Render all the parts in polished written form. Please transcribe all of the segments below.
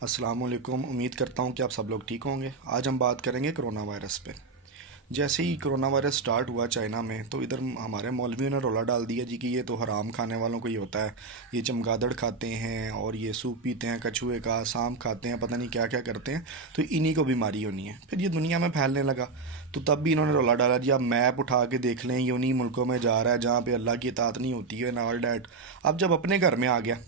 अस्सलाम वालेकुम। उम्मीद करता हूँ कि आप सब लोग ठीक होंगे। आज हम बात करेंगे कोरोना वायरस पे। जैसे ही कोरोना वायरस स्टार्ट हुआ चाइना में, तो इधर हमारे मौलवियों ने रोला डाल दिया जी कि ये तो हराम खाने वालों को ही होता है, ये चमगादड़ खाते हैं और ये सूप पीते हैं कछुए का, सांप खाते हैं, पता नहीं क्या क्या करते हैं, तो इन्हीं को बीमारी होनी है। फिर ये दुनिया में फैलने लगा, तो तब भी इन्होंने रोला डाला जी आप मैप उठा के देख लें, ये उन्हीं मुल्कों में जा रहा है जहाँ पे अल्लाह की इताअत नहीं होती है, एंड ऑल डैट। अब जब अपने घर में आ गया,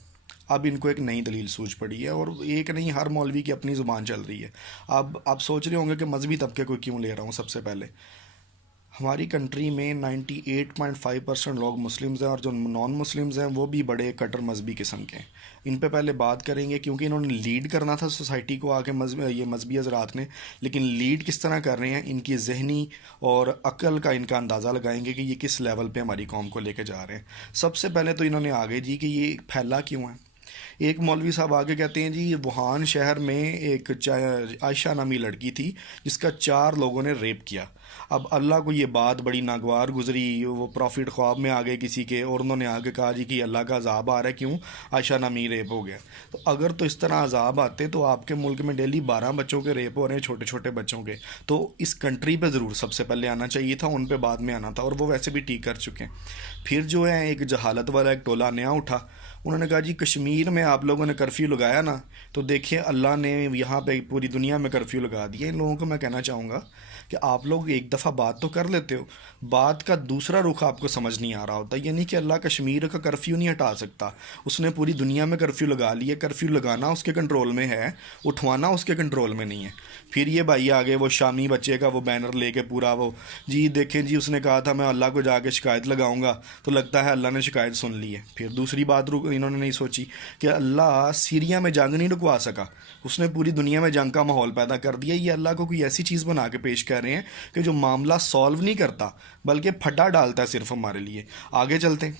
अब इनको एक नई दलील सूझ पड़ी है, और एक नहीं, हर मौलवी की अपनी ज़ुबान चल रही है। अब आप सोच रहे होंगे कि मजहबी तबके को क्यों ले रहा हूँ। सबसे पहले, हमारी कंट्री में 98.5% लोग मुस्लिम्स हैं, और जो नॉन मुस्लिम्स हैं वो भी बड़े कट्टर मजहबी किस्म के हैं। इन पे पहले बात करेंगे, क्योंकि इन्होंने लीड करना था सोसाइटी को आके, ये मजहबी हजरात ने। लेकिन लीड किस तरह कर रहे हैं, इनकी जहनी और अक्ल का इनका अंदाज़ा लगाएंगे कि ये किस लेवल पे हमारी कौम को लेके जा रहे हैं। सबसे पहले तो इन्होंने आगे जी कि ये फैला क्यों है। एक मौलवी साहब आगे कहते हैं जी ये वुहान शहर में एक आयशा नामी लड़की थी जिसका 4 लोगों ने रेप किया। अब अल्लाह को ये बात बड़ी नागवार गुजरी, वो प्रॉफिट ख्वाब में आ गए किसी के, और उन्होंने आगे कहा जी कि अल्लाह का अजाब आ रहा है, क्यों, आयशा नामी रेप हो गया। तो अगर तो इस तरह अजाब आते तो आपके मुल्क में डेली 12 बच्चों के रेप हो रहे हैं, छोटे छोटे बच्चों के, तो इस कंट्री पे ज़रूर सबसे पहले आना चाहिए था, उन पे बाद में आना था, और वो वैसे भी ठीक कर चुके हैं। फिर जो है एक जहालत वाला एक टोला नया उठा, उन्होंने कहा जी कश्मीर में आप लोगों ने कर्फ्यू लगाया ना, तो देखिए अल्लाह ने यहाँ पे पूरी दुनिया में कर्फ्यू लगा दिया। इन लोगों को मैं कहना चाहूँगा कि आप लोग एक दफ़ा बात तो कर लेते हो, बात का दूसरा रुख आपको समझ नहीं आ रहा होता। यानी कि अल्लाह कश्मीर का कर्फ्यू नहीं हटा सकता, उसने पूरी दुनिया में कर्फ्यू लगा लिया। कर्फ्यू लगाना उसके कंट्रोल में है, उठवाना उसके कंट्रोल में नहीं है। फिर ये भाई आगे वो शामी बच्चे का वो बैनर लेके पूरा वो, जी देखें जी उसने कहा था मैं अल्लाह को जाके शिकायत लगाऊंगा, तो लगता है अल्लाह ने शिकायत सुन ली है। फिर दूसरी बात इन्होंने नहीं सोची कि अल्लाह सीरिया में जंग नहीं रुकवा सका, उसने पूरी दुनिया में जंग का माहौल पैदा कर दिया। ये अल्लाह को कोई ऐसी चीज़ बना के पेश कर रहे हैं कि जो मामला सॉल्व नहीं करता बल्कि फटा डालता है सिर्फ हमारे लिए। आगे चलते हैं।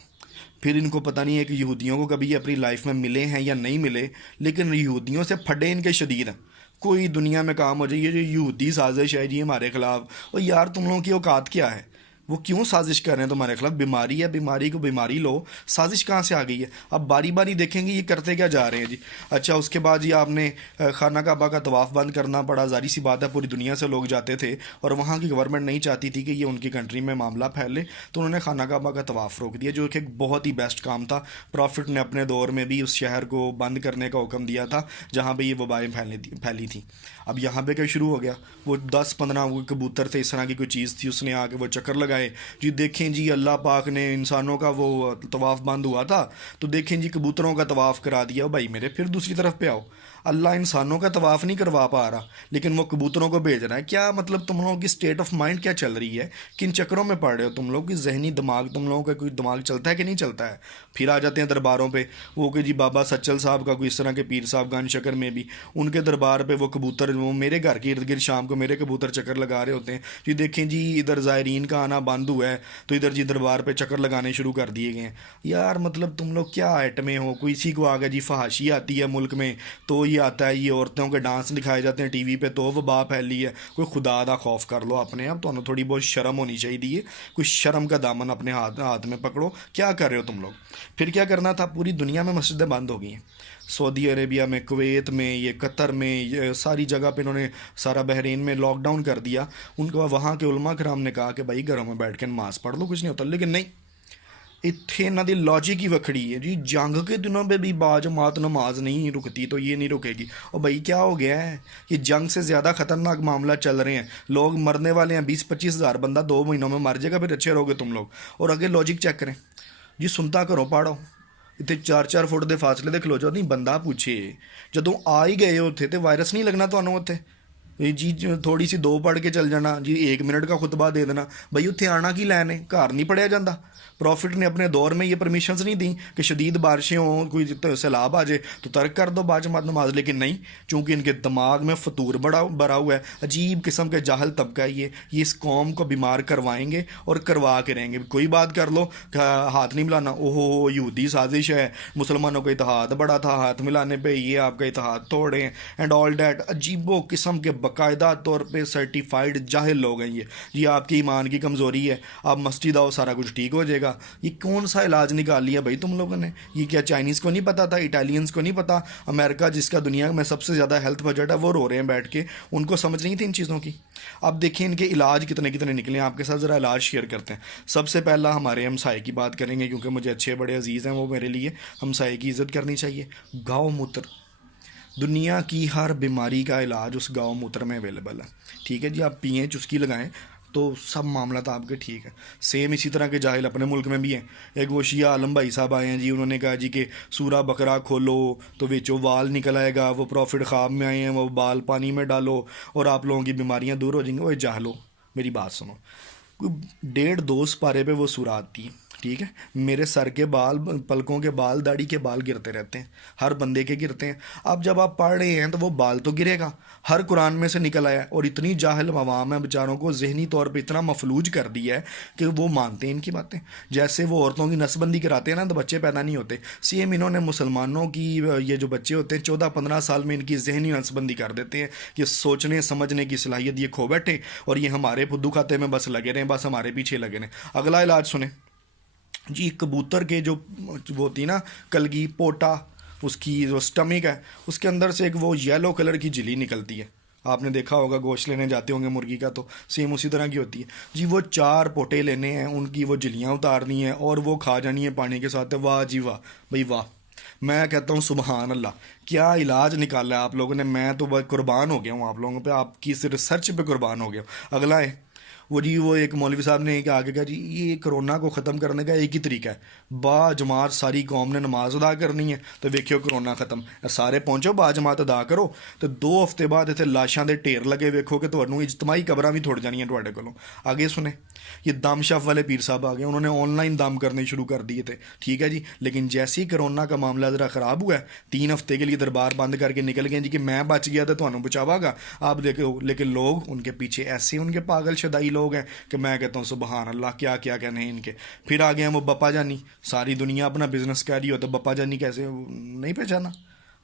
फिर इनको पता नहीं है कि यहूदियों को कभी ये अपनी लाइफ में मिले हैं या नहीं मिले, लेकिन यहूदियों से फटे इनके शदीद हैं। कोई दुनिया में काम हो जाए, ये जो यहूदी साजिश है जी हमारे खिलाफ, और यार तुम लोगों की औकात क्या है, वो क्यों साजिश कर रहे हैं तुम्हारे खिलाफ। बीमारी है, बीमारी को बीमारी लो, साजिश कहाँ से आ गई है। अब बारी बारी देखेंगे ये करते क्या जा रहे हैं जी। अच्छा, उसके बाद जी आपने खाना काबा का तवाफ़ बंद करना पड़ा। जारी सी बात है, पूरी दुनिया से लोग जाते थे और वहाँ की गवर्नमेंट नहीं चाहती थी कि ये उनकी कंट्री में मामला फैले, तो उन्होंने खाना काबा का तवाफ़ रोक दिया, जो कि एक बहुत ही बेस्ट काम था। प्रॉफिट ने अपने दौर में भी उस शहर को बंद करने का हुक्म दिया था जहाँ पर ये वबाएँ फैली थी। अब यहाँ पे क्या शुरू हो गया, वो 10-15 वो कबूतर थे, इस तरह की कोई चीज़ थी, उसने आके वो चक्कर लगाए जी। देखें जी अल्लाह पाक ने इंसानों का वो तवाफ़ बंद हुआ था, तो देखें जी कबूतरों का तवाफ़ करा दिया। भाई मेरे, फिर दूसरी तरफ पे आओ, अल्लाह इंसानों का तवाफ़ नहीं करवा पा रहा, लेकिन वो कबूतरों को भेज रहा है। क्या मतलब, तुम लोगों की स्टेट ऑफ माइंड क्या चल रही है, किन चक्करों में पड़ रहे हो तुम लोग, कि जहनी दिमाग तुम लोगों का कोई दिमाग चलता है कि नहीं चलता है। फिर आ जाते हैं दरबारों पे, वो कि जी बाबा सच्चल साहब का कोई इस तरह के पीर साहब गन शकर में भी, उनके दरबार पे वो कबूतर, वो मेरे घर के इर्द गिर्द शाम को मेरे कबूतर चक्कर लगा रहे होते हैं जी। देखें जी इधर ज़ायरीन का आना बंद हुआ है, तो इधर जी दरबार पे चक्कर लगाने शुरू कर दिए गए हैं। यार मतलब तुम लोग क्या आइटमें हो, कोई इसी को आ गया जी फहाशी आती है मुल्क में तो ये आता है, ये औरतों के डांस दिखाए जाते हैं टीवी पे तो वबा फैली है। कोई खुदा दा खौफ कर लो अपने आप, तो थोड़ी बहुत शर्म होनी चाहिए। कोई शर्म का दामन अपने हाथ हाथ में पकड़ो, क्या कर रहे हो तुम लोग। फिर क्या करना था, पूरी दुनिया में मस्जिदें बंद हो गई हैं। सऊदी अरेबिया में, कुवैत में, ये कतर में, ये सारी जगह पे इन्होंने, सारा बहरीन में लॉकडाउन कर दिया। उनको वहाँ के उलमा कराम ने कहा कि भाई घरों में बैठ के नमाज पढ़ लो, कुछ नहीं होता। लेकिन नहीं, इत्थे इन्हों की लॉजिक ही वखड़ी है जी। जंग के दिनों पे भी बाजमात नमाज नहीं रुकती तो ये नहीं रुकेगी। और भाई क्या हो गया है, ये जंग से ज़्यादा ख़तरनाक मामला चल रहे हैं, लोग मरने वाले हैं। 20-25 हज़ार बंदा 2 महीनों में मर जाएगा, फिर अच्छे रहोगे तुम लोग। और आगे लॉजिक चेक करें जी, सुनता करो पाड़ो, इतने 4-4 फुट के फासले दे खलो जाओ। नहीं बंदा पूछे ਜਦੋਂ आ ही गए ਉੱਥੇ तो वायरस नहीं लगना ਤੁਹਾਨੂੰ ਉੱਥੇ। ये जी थोड़ी सी 2 पढ़ के चल जाना जी, 1 मिनट का खुतबा दे देना, भाई उत्थे आना की लैन है, घर नहीं पढ़िया जाता। प्रॉफिट ने अपने दौर में ये परमिशंस नहीं दी कि शदीद बारिशें हों, कोई सैलाब आ जाए तो तर्क कर दो बाजमात नमाज। लेकिन नहीं, चूँकि इनके दिमाग में फतूर बड़ा भरा हुआ है, अजीब किस्म के जाहल तबका है ये इस कौम को बीमार करवाएंगे और करवा के रहेंगे। कोई बात कर लो, हाथ नहीं मिलाना, ओहो यहूदी साजिश है, मुसलमानों का इतिहाद बड़ा था, हाथ मिलाने पर ये आपका इतिहाद तोड़े, एंड ऑल डैट। अजीबो किस्म के बाकायदा तौर पे सर्टिफाइड जाहिल लोग हैं ये आपकी ईमान की कमज़ोरी है, आप मस्जिद आओ सारा कुछ ठीक हो जाएगा। ये कौन सा इलाज निकाल लिया भाई तुम लोगों ने? ये क्या चाइनीज़ को नहीं पता था, इटालियंस को नहीं पता? अमेरिका जिसका दुनिया में सबसे ज़्यादा हेल्थ बजट है, वो रो रहे हैं बैठ के, उनको समझ नहीं थी इन चीज़ों की। अब देखिए इनके इलाज कितने कितने निकले हैं, आपके साथ ज़रा इलाज शेयर करते हैं। सबसे पहला हमारे हमसाए की बात करेंगे, क्योंकि मुझे अच्छे बड़े अजीज़ हैं वो, मेरे लिए हमसाए की इज़्ज़त करनी चाहिए। गाँव मूत्र, दुनिया की हर बीमारी का इलाज उस गाँव मूत्र में अवेलेबल है। ठीक है जी, आप पिएँ, चुस्की लगाएं तो सब मामला तो आपके ठीक है। सेम इसी तरह के जाहिल अपने मुल्क में भी हैं। एक वो शिया आलम भाई साहब आए हैं जी, उन्होंने कहा जी कि सूरा बकरा खोलो तो विचो वाल निकल आएगा, वो प्रॉफिट ख्वाब में आए हैं, वो बाल पानी में डालो और आप लोगों की बीमारियां दूर हो जाएंगी। वो जाहलो, मेरी बात सुनो, कोई 1.5-2 पारे पे वो सूरा आती है, ठीक है? मेरे सर के बाल, पलकों के बाल, दाढ़ी के बाल गिरते रहते हैं, हर बंदे के गिरते हैं। अब जब आप पढ़ रहे हैं तो वो बाल तो गिरेगा, हर कुरान में से निकल आया। और इतनी जाहिल अवाम है, बेचारों को जहनी तौर पे इतना मफलूज कर दिया है कि वो मानते हैं इनकी बातें। जैसे वो औरतों की नसबंदी कराते हैं ना तो बच्चे पैदा नहीं होते, सेम इन्होंने मुसलमानों की ये जो बच्चे होते हैं 14-15 साल में इनकी जहनी नसबंदी कर देते हैं कि सोचने समझने की सलाहियत ये खो बैठे और ये हमारे फुद्दू खाते में बस लगे रहें, बस हमारे पीछे लगे रहें। अगला इलाज सुने जी, कबूतर के जो वो होती है ना कलगी पोटा, उसकी जो स्टमिक है उसके अंदर से एक वो येलो कलर की झिल्ली निकलती है। आपने देखा होगा, गोश्त लेने जाते होंगे मुर्गी का, तो सेम उसी तरह की होती है जी। वो 4 पोटे लेने हैं, उनकी वो झिल्लियाँ उतारनी है और वो खा जानी है पानी के साथ। वाह जी वाह भाई वाह, मैं कहता हूँ सुबहान अल्लाह, क्या इलाज निकाला है आप लोगों ने। मैं तो बहुत कुर्बान हो गया हूँ आप लोगों पे, आपकी इस रिसर्च पे कुर्बान हो गया हूँ। अगला है वो जी, वो एक मौलवी साहब ने आगे कहा जी ये कोरोना को ख़त्म करने का एक ही तरीका है, बा जमात सारी कौम ने नमाज अदा करनी है तो वेखियो कोरोना ख़त्म। सारे पहुँचो बा जमात अदा करो तो 2 हफ्ते बाद इतने लाशां दे ढेर लगे वेखो कि तुहानूं इजतमाही कबरां भी थोड़ जानियां तुहाडे कोलों। आगे सुने, ये दम शफ वाले पीर साहब आ गए, उन्होंने ऑनलाइन दम करने शुरू कर दिए थे, ठीक है जी। लेकिन जैसे ही कोरोना का मामला ज़रा ख़राब हुआ है, 3 हफ्ते के लिए दरबार बंद करके निकल गए जी कि मैं बच गया तो तुहानूं बचावागा आप देखो। लेकिन लोग उनके पीछे ऐसे उनके पागल शदाई लोग हैं कि मैं कहता हूँ सुबहान अल्लाह, क्या क्या कहने हैं इनके। फिर आ गए हैं वो बप्पा जानी, सारी दुनिया अपना बिजनेस कर रही हो तो बप्पा जानी कैसे नहीं पहचाना?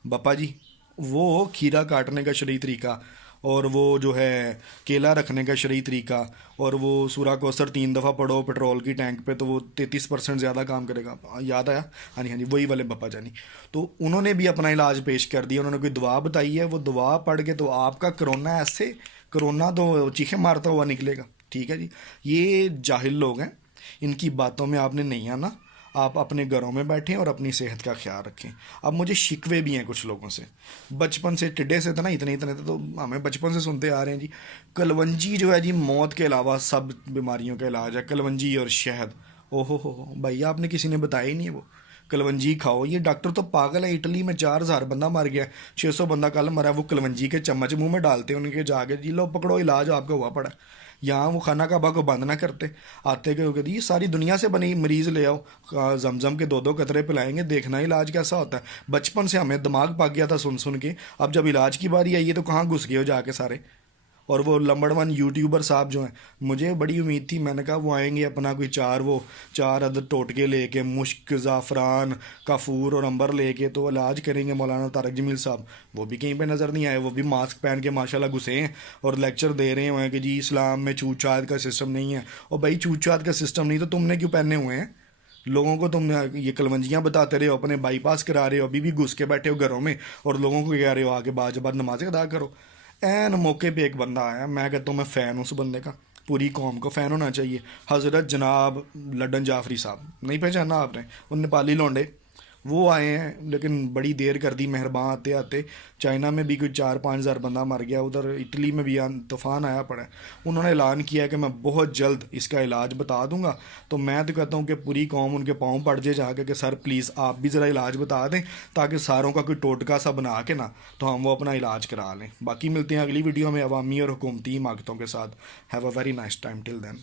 बप्पा जी वो खीरा काटने का शरई तरीका, और वो जो है केला रखने का शरई तरीका, और वो सूरा कौसर 3 दफ़ा पढ़ो पेट्रोल की टैंक पे तो वो 33% ज़्यादा काम करेगा। याद आया? हाँ जी हाँ जी, वही वाले बप्पा जानी। तो उन्होंने भी अपना इलाज पेश कर दिया, उन्होंने कोई दवा बताई है, वो दवा पढ़ के तो आपका कोरोना ऐसे, कोरोना तो चीखें मारता हुआ निकलेगा, ठीक है जी। ये जाहिल लोग हैं, इनकी बातों में आपने नहीं आना। आप अपने घरों में बैठें और अपनी सेहत का ख्याल रखें। अब मुझे शिकवे भी हैं कुछ लोगों से, बचपन से टिड्डे से था ना, इतने इतने थे तो हमें बचपन से सुनते आ रहे हैं जी, कलवंजी जो है जी मौत के अलावा सब बीमारियों का इलाज है, कलवंजी और शहद। ओहो हो भैया, आपने किसी ने बताया ही नहीं है वो कलवंजी खाओ। ये डॉक्टर तो पागल है, इटली में 4000 बंदा मर गया, 600 बंदा कल मरा, वो कलवंजी के चम्मच मुंह में डालते हैं उनके, जाके जी लो पकड़ो इलाज आपका हुआ पड़ा। यहाँ वो खाना काबा को बंद ना करते, आते के कहते ये सारी दुनिया से बनी मरीज़ ले आओ, जमजम के 2-2 कतरे पिलाएंगे, देखना इलाज कैसा होता है। बचपन से हमें दिमाग पक गया था सुन सुन के, अब जब इलाज की बारी आई है तो कहाँ घुस गए हो जाके सारे। और वो नंबर 1 यूट्यूबर साहब जो हैं, मुझे बड़ी उम्मीद थी, मैंने कहा वो आएंगे अपना कोई 4 अदद टोटके लेके, मुश्क, ज़ाफ़रान, काफूर और अंबर लेके तो इलाज करेंगे। मौलाना तारक जमील साहब वो भी कहीं पे नज़र नहीं आए, वो भी मास्क पहन के माशाल्लाह घुसे हैं और लेक्चर दे रहे हैं कि जी इस्लाम में छूत छात का सिस्टम नहीं है। और भाई छूत छात का सिस्टम नहीं तो तुमने क्यों पहने हुए हैं? लोगों को तुम ये कलवंजियाँ बताते रहे हो, अपने बाईपास करा रहे हो, अभी भी घुस के बैठे हो घरों में और लोगों को कह रहे हो आगे बाद नमाज़ें अदा करो। एन मौके पे एक बंदा आया, मैं कहता हूँ मैं फ़ैन हूँ उस बंदे का, पूरी कौम को फ़ैन होना चाहिए। हज़रत जनाब लड्डन जाफरी साहब, नहीं पहचाना आपने? वो नेपाली लौंडे, वो आए हैं लेकिन बड़ी देर कर दी मेहरबान आते आते। चाइना में भी कोई 4-5 हज़ार बंदा मर गया, उधर इटली में भी तूफ़ान आया पड़ा है। उन्होंने ऐलान किया है कि मैं बहुत जल्द इसका इलाज बता दूंगा। तो मैं तो कहता हूँ कि पूरी कौम उनके पाँव पड़ जाए जाके कि सर प्लीज़ आप भी ज़रा इलाज बता दें, ताकि सारों का कोई टोटका सा बना के ना तो हम वो अपना इलाज करा लें। बाकी मिलते हैं अगली वीडियो में अवामी और हुकूमती हिमाकतों के साथ। Have a very nice time till then.